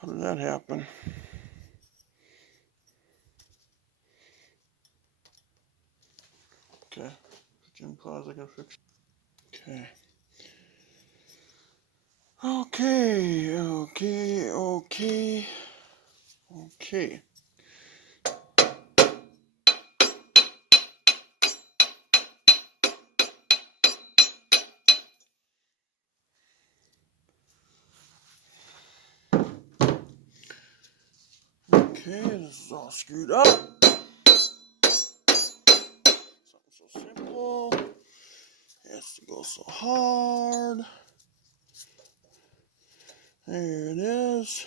How did that happen? Okay. Jim, pause. I gotta fix it. Okay. Okay. Okay, this is all screwed up. Something so simple. It has to go so hard. There it is.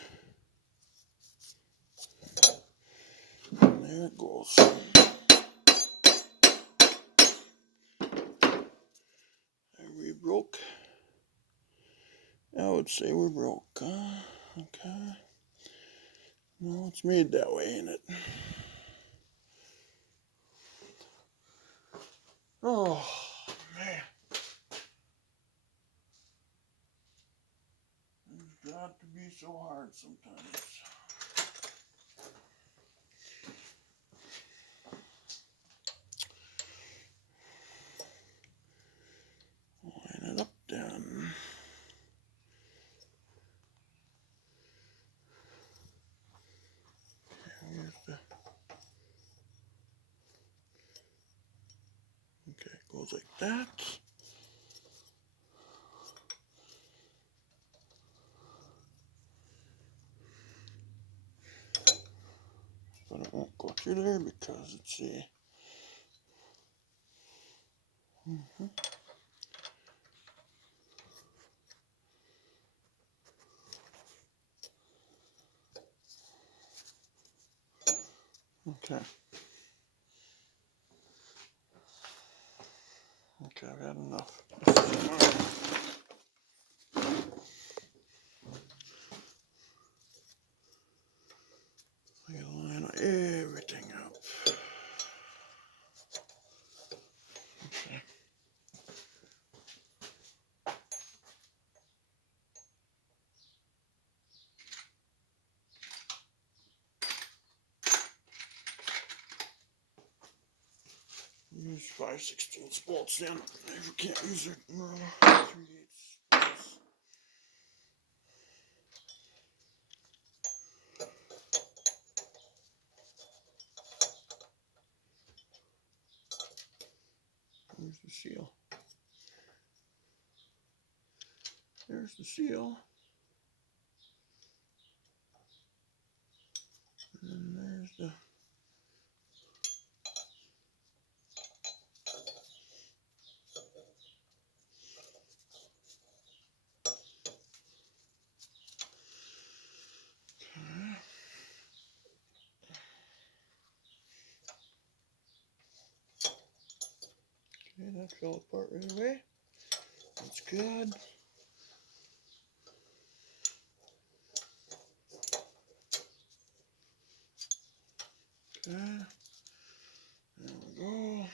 And there it goes. And we broke. I would say we broke. Okay. No, it's made that way, ain't it? Oh, man. It's got to be so hard sometimes. Line it up then. Okay, it goes like that. But it won't go through there because it's a... Okay. Okay, I've had enough. I gotta line everything up. Okay. Use 5/16 bolts then. If you can't use it, 3/8 bolts. There's the seal. There's the seal. And there's the... Okay, that fell apart right away. That's good. Okay. There we go.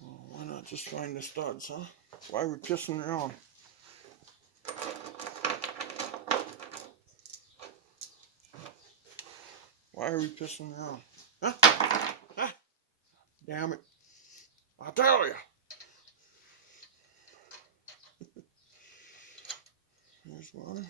Well, why not just find the studs, huh? Why are we pissing around? Why are we pissing around? Huh? Huh? Damn it. I'll tell you. There's one.